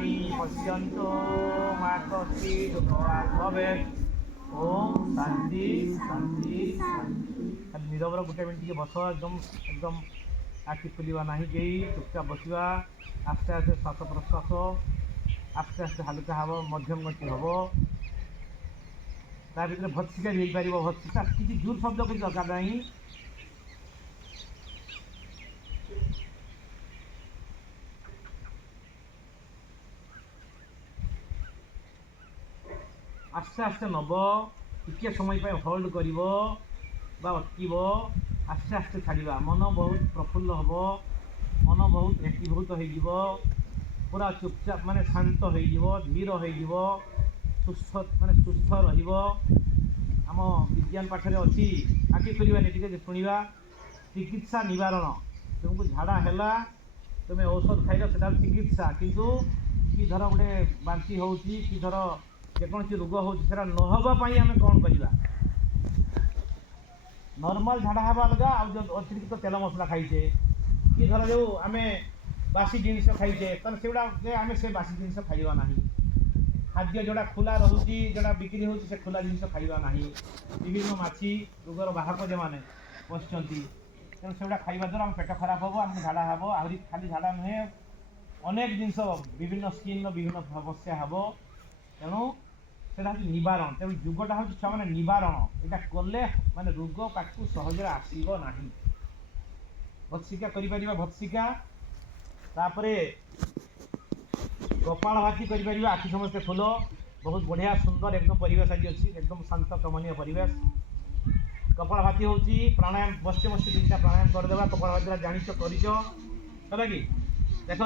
सर्वाणि पश्यन्तु मा कश्चित् दुःखभाग् भवेत्। ओम शांति शांति शांति। नीरव गोटे मिनट के बस एकदम एकदम आखि खुलवा ना कहीं चुपचाप बसवा। आस्ते आस्ते श्वास प्रश्वास आस्ते आस्ते हालुका हम मध्यम गति हम ता भर भत्सिका भी पार भत्सिका किसी जोर शब्द किसी दरकार नहीं। आस्ते आस्ते नब टिके समय होल्ड कर अटक आस्ते आस्ते छाड़ा मन बहुत प्रफुल्ल हम मन बहुत एकीभूत हो पूरा चुपचाप माने शांत हो धीर हो सुस्थ माने सुस्थ रम विज्ञान पाठे अच्छी आखि खोलवानी टे शुणा चिकित्सा निवारण तुमको झाड़ा है तुम्हें औषध खाइल से चिकित्सा किंतु कि धर गोटे बांती हो कि धर जेकोसी रोग हो नहवाई आम कौन करवा नॉर्मल झाड़ा हवा अलग अतिरिक्त तेल मसला खाइचे कि धर जो आम बासी जिनिस खाइचे से आम से बासी जिनिस खाइबा ना खाद्य जोड़ा खुला रोचे जोड़ा बिक्री हो खुला जिनिस खाइबा ना विभिन्न माछी रोगर बाहक जो मैंने बसती तेणु से खाइबा द्वारा आम पेट खराब हम आम झाड़ा हम आहरी खाली झाड़ा नुहे अनेक जिनस विभिन्न स्किन विभिन्न समस्या हम तेणु से निवारण तेणु योगटा हूँ छुआ मैंने निवारण यहाँ कले माने रोग पाखु सहज आसब ना भत्सिका कर भत्सिका तापरे कपाल भाती कर आखि समस्ते फुल बहुत बढ़िया सुंदर एकदम परिवेश आज अच्छी एकदम शांत कमनीय परिवेश। कपाल भाती हूँ प्राणायाम बसते बसते 3टा प्राणायाम करदे कपाल भाती जानिच कर कि देख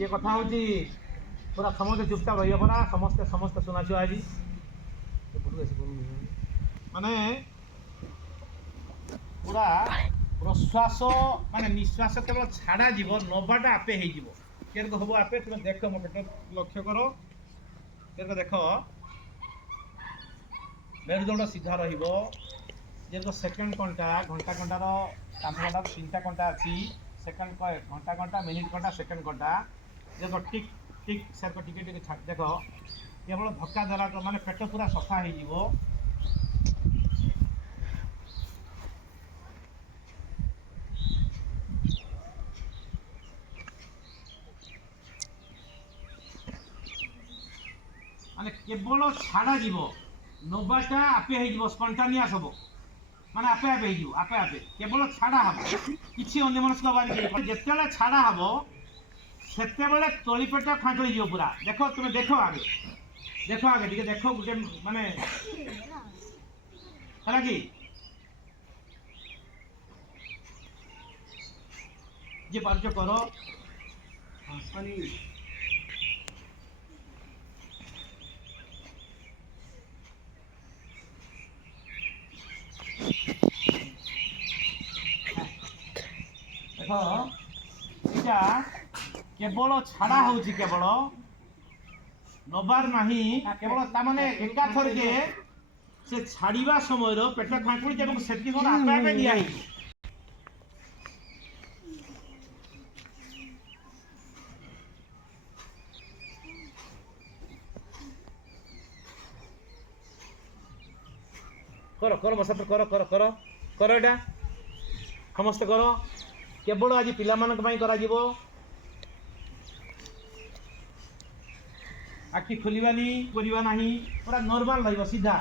ये कथा हूँ पूरा समस्ते चुपचाप रही पड़ा समस्ते समस्ते शुनाछु आज माने पूरा प्रश्वास माने निश्वास केवल छाड़ा जीव नबाटा आपे हो हम आपे तुम देख मो पेट लक्ष्य कर देख मेरुदंड सीधा रही सेकेंड कंटा घंटा कंटार काम घंटा 3टा कंटा अच्छी सेकेंड घंटा घंटा मिनिट कंटा सेकेंड कंटा देख टिक टिक सेक टिके टिके देख केवल धक्का देला माने पेट पूरा सफा हो माने केवल छाड़ा जीव नबाटा आपे हो स्पंटानियस हम माने आपे आपे हो आपे आपे केवल छाड़ा हम किसी अन्य मनस्क जिते छाड़ा हम से तलीपेट खाँकली जीव पूरा देख तुम देख आगे टे देख गोटे माने है कि जे पार्च कर केवल छाड़ा हो केवल नबार नहीं केवल ताने एकाथर से छाड़ा समय पेट फाँकुड़ी से आपे आपे दिया कर कर बस कर कर कर कर एटा समस्ते कर केवल आज पिला करा आखि खोलवानी करवा ना पूरा नॉर्मल रही सीधा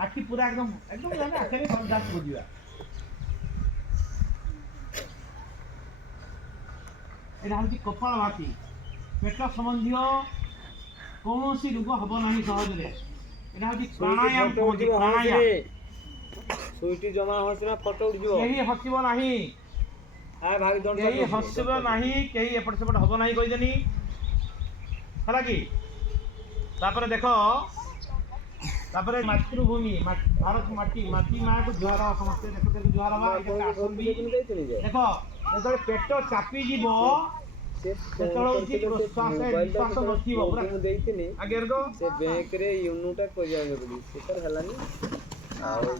आखि पूरा एकदम एकदम आखिरी कंटाक्ट बुझा यहाँ हूँ कपाल भाती पेट संबंधी कौन रोग हम ना सहज यहाँ हूँ प्राणायाम प्राणायाम सुईटी जमा हसना फटो उड़ यही हसब ना यही हसब ना कहीं एपट सेपट हम ना कहीदेनी है कि तापर देख तापर मातृभूमि भारत माटी माटी माँ को जुहार समस्ते देख जुहार देख जो पेट चापी जीव प्रश्वास निश्वास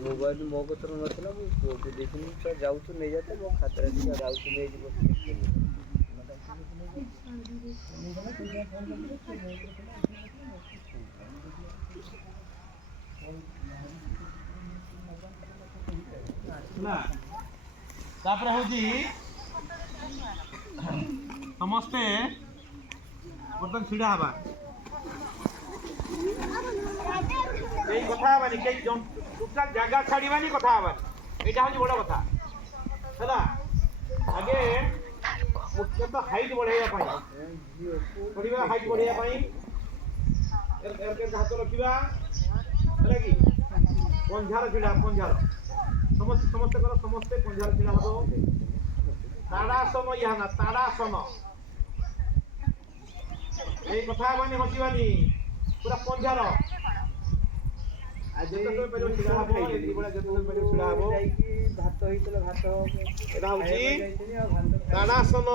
मोबाइल मो कतर नाला पुओ को देखनी जाऊँ नहीं जाते मो खाता जाऊँ नहीं ନା ତାପରେ ହଉଛି ସମସ୍ତେ ବର୍ତ୍ତମାନ ଛିଡ଼ା ହେବା କେହି କଥା ହେବାନି କେହି ଟୋଟାଲ ଜାଗା ଛାଡ଼ିବାନି କଥା ହେବାନି ଏଇଟା ହଉଛି ବଡ଼ କଥା ହେଲା ଆଗେ ମୁଖ୍ୟତଃ ହାଇଟ୍ ବଢ଼େଇବା ପାଇଁ ପଢ଼ିବା ହାଇଟ୍ ବଢ଼େଇବା ପାଇଁ ହାତ ରଖିବା ହେଲା କି ପଞ୍ଝାର ଛିଡ଼ା ପଞ୍ଝାର ସମସ୍ତେ କର ସମସ୍ତେ ପଞ୍ଝାର ଛିଡ଼ା ହବ ତାଡ଼ାସନ ଇହା ନା ତାଡ଼ାସନ ଏଇ କଥା ହେବାନି ହସିବାନି ପୁରା ପଞ୍ଝାର ଭାତ ହେଇଥିଲା ଭାତ ଏଇଟା ହଉଛି ତାଡ଼ାସନ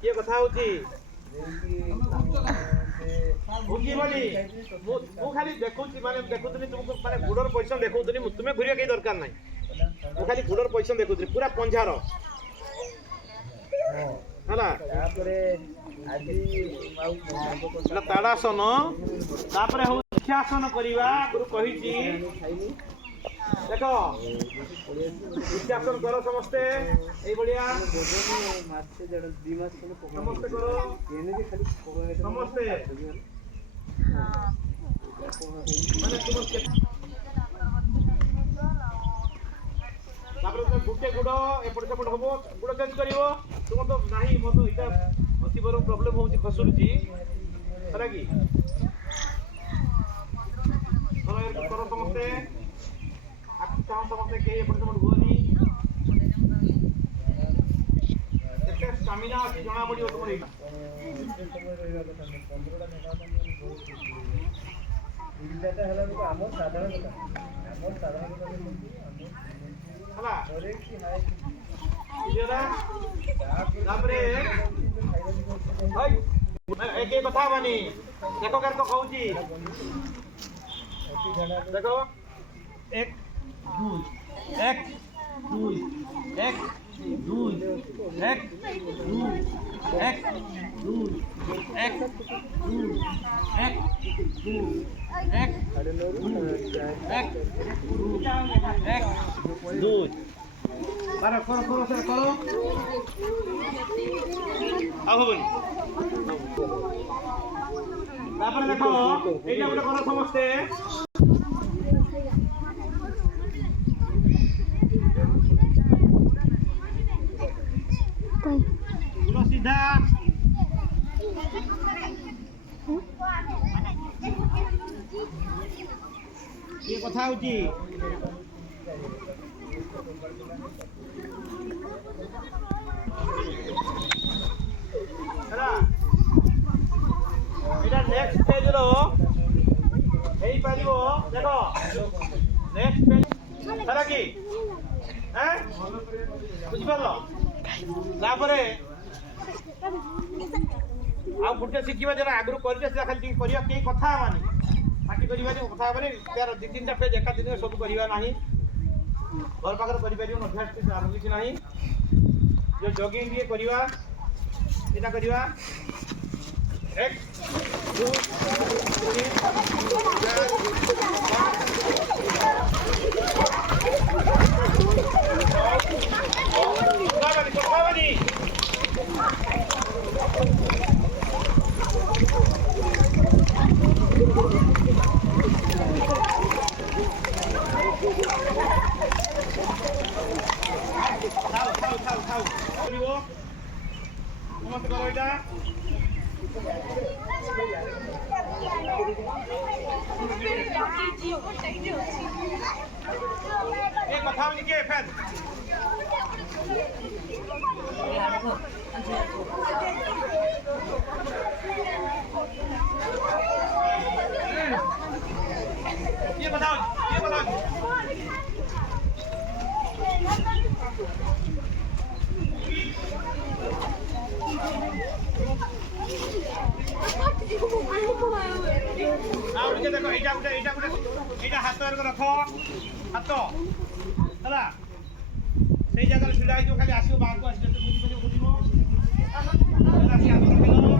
କିଏ କଥା ହଉଛି ବୁଝିବନି ମୁଁ ଖାଲି ଦେଖୁଛି ମାନେ ଦେଖୁଥିଲି ତୁମକୁ ମାନେ ଗୋଡ଼ର ପୋଜିସନ ଦେଖୁଥିଲି ତୁମେ ଘୁରିବା କେହି ଦରକାର ନାହିଁ ମୁଁ ଖାଲି ଗୋଡ଼ର ପୋଜିସନ ଦେଖୁଥିଲି ପୁରା ପଞ୍ଝାର ହେଲା ତାଡ଼ାସନ ତାପରେ ହଉଛି ବୃକ୍ଷାସନ କରିବା ଗୁରୁ କହିଛି ଦେଖ ବୃକ୍ଷାସନ କର ସମସ୍ତେ ଏଇଭଳିଆ ସମସ୍ତେ କର ସମସ୍ତେ ତାପରେ ତୁମେ ଗୋଟେ ଗୋଡ଼ ଏପଟ ସେପଟ ହବ ଗୋଡ଼ ଚେଞ୍ଜ କରିବ ତୁମର ତ ନାହିଁ ମୋର ତ ଏଇଟା ଅତି ବଡ଼ ପ୍ରୋବ୍ଲେମ୍ ହେଉଛି ଖସୁଛି ହେଲା କି କର ସମସ୍ତେ ଆଖି ଚାହୁଁ ସମସ୍ତେ କେହି ଏପଟ ସେପଟ ହୁଅନି କେତେ ଷ୍ଟାମିନା ଅଛି ଜଣା ପଡ଼ିବ ତୁମର ଏଇଟା ହେଲା ତାପରେ ଏକେ କଥା ହେବାନି ଦେଖ କାରକ କହୁଛି ଦେଖ এক দুই এক দুই এক দুই এক দুই এক দুই এক দুই এক দুই এক এক এক দুই করো করো করো স্যার করো আর হবেন তারপরে দেখো এইটা আমরা করো সমস্তে सीधा ये कथा होची ହେଲା ଏଟା ନେକ୍ସଟ ପେଜ ର ହେଇପାରିବ ଦେଖ ନେକ୍ସଟ ପେଜ ହେଲା କି ବୁଝି ପାରଲ ତାପରେ ଆଉ ଗୋଟେ ଶିଖିବା ଯେଟା ଆଗରୁ କରିଛେ ସେଟା ଖାଲି ଟିକେ କରିବା କେହି କଥା ହେବାନି ପାଟି କରିବାନି କଥା ହେବାନି ତାର ଦୁଇ ତିନିଟା ପେଜ ଏକା ଦିନରେ ସବୁ କରିବା ନାହିଁ ଘର ପାଖରେ କରିପାରିବ ଅଭ୍ୟାସ କିଛି ନାହିଁ ଯେଉଁ ଜଗିଂ ଟିକେ କରିବା ଏଇଟା କରିବା 1 2 ସମସ୍ତେ କର ଏଇଟା ଏ କଥା ହଉନି କିଏ ଫେନ୍ କିଏ କଥା ହଉଛି କିଏ କଥା ହଉଛି ଆଉ ଟିକେ ଦେଖ ଏଇଟା ଗୋଟେ ଏଇଟା ହାତ ରଖ ହାତ ହେଲା ସେଇ ଜାଗାରେ ଛିଡ଼ା ହେଇଯିବ ଖାଲି ଆସିବ ବାହାରକୁ ଆସିବ ବୁଝିବ ହାତ ରଖିଲ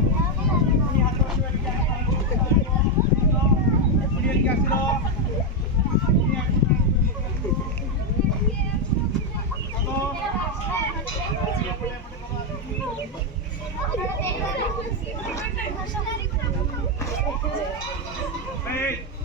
ହେଇକି ଆସିଲ Hey!